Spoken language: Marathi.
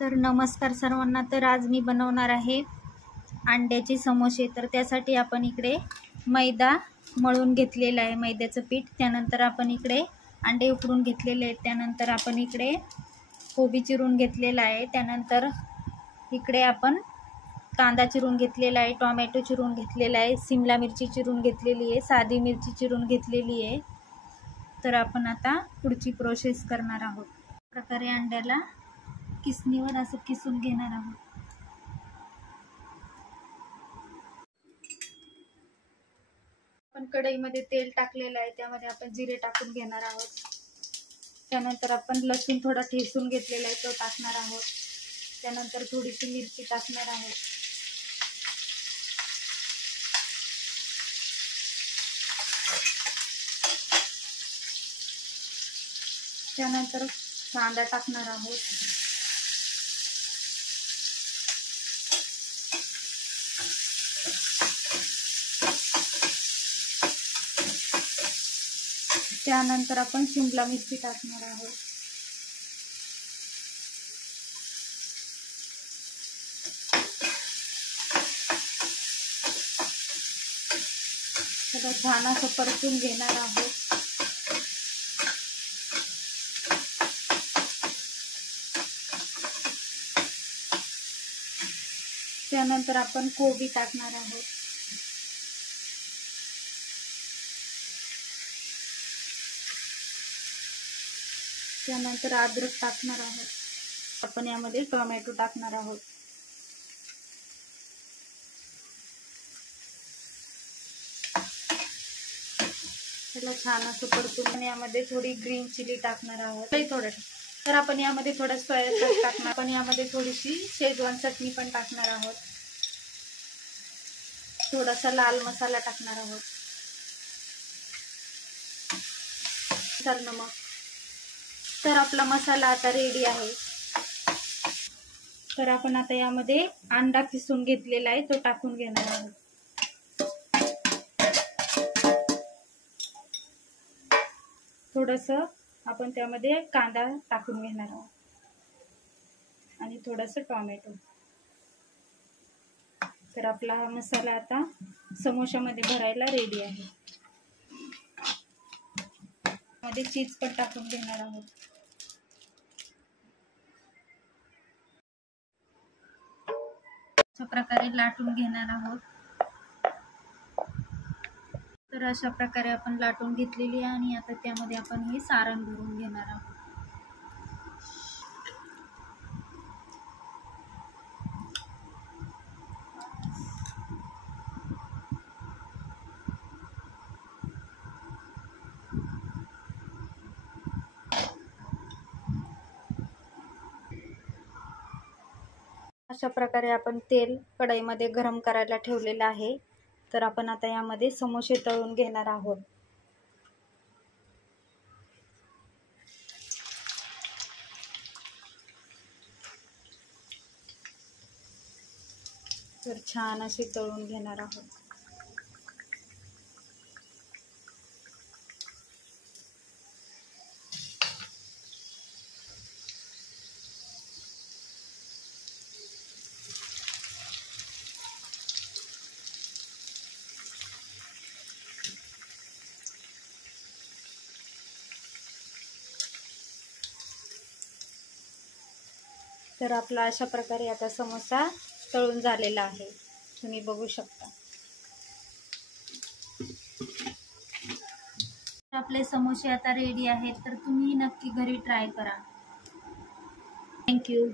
तर नमस्कार सर्वांना. तर आज मी बनवणार आहे अंड्याचे समोसे. तर त्यासाठी आपण इकडे मैदा मळून घेतलेला आहे, मैद्याचं पीठ. त्यानंतर आपण इकडे अंडे उकडून घेतलेले आहेत. त्यानंतर आपण इकडे कोबी चिरून घेतलेला आहे. त्यानंतर इकडे आपण कांदा चिरून घेतलेला आहे, टोमॅटो चिरून घेतलेला आहे, शिमला मिरची चिरून घेतलेली आहे, साधी मिरची चिरून घेतलेली आहे. तर आपण आता पुढची प्रोसेस करणार आहोत. प्रकारे अंड्याला किसणीवर असं किसून घेणार आहोत. आपण कढईमध्ये तेल टाकलेलं आहे, त्यामध्ये आपण जिरे टाकून घेणार आहोत. त्यानंतर आपण लसूण थोडा ठेचून घेतलेला आहे, तो टाकणार आहोत. त्यानंतर थोडीशी मिरची टाकणार आहोत. त्यानंतर कांदा टाकणार आहोत. त्यानंतर आपण शिमला मिरची टाकणार आहोत. सगळं छान असं परतून घेणार आहोत. त्यानंतर आपण कोबी टाकणार आहोत. त्यानंतर अद्रक टाकणार आहोत. आपण यामध्ये टोमॅटो टाकणार आहोत. त्याला छान असं परतून यामध्ये थोडी ग्रीन चिली टाकणार आहोत. तर आपण यामध्ये थोडं सोया सॉस टाकणार. आपण यामध्ये थोडीशी शेजवान चटणी पण टाकणार आहोत. थोडासा लाल मसाला टाकणार आहोत. तर नमक. तर आपला मसाला आता रेडी आहे. तर आपण आता यामध्ये अंडा किसून घेतलेला आहे, तो टाकून घेणार आहोत. थोडंसं आपण त्यामध्ये कांदा टाकून घेणार आहोत आणि थोडंसं टोमॅटो. तर आपला हा मसाला आता समोशामध्ये भरायला रेडी आहे. मध्ये चीज पण टाकून घेणार आहोत. अशा प्रकारे लाटून घेणार आहोत. तर अशा प्रकारे आपण लाटून घेतलेली आहे आणि आता त्यामध्ये आपण हे सारण भरून घेणार आहोत. अशा प्रकारे आपण तेल कढईमध्ये गरम करायला ठेवलेलं आहे. तर आपण आता यामध्ये समोसे तळून घेणार आहोत. तर छान असे तळून घेणार आहोत. तर आपला अशा प्रकारे आता समोसा तळून झालेला आहे, तुम्ही बघू शकता. आपले समोसे आता रेडी आहेत. तर तुम्ही नक्की घरी ट्राय करा. थँक्यू.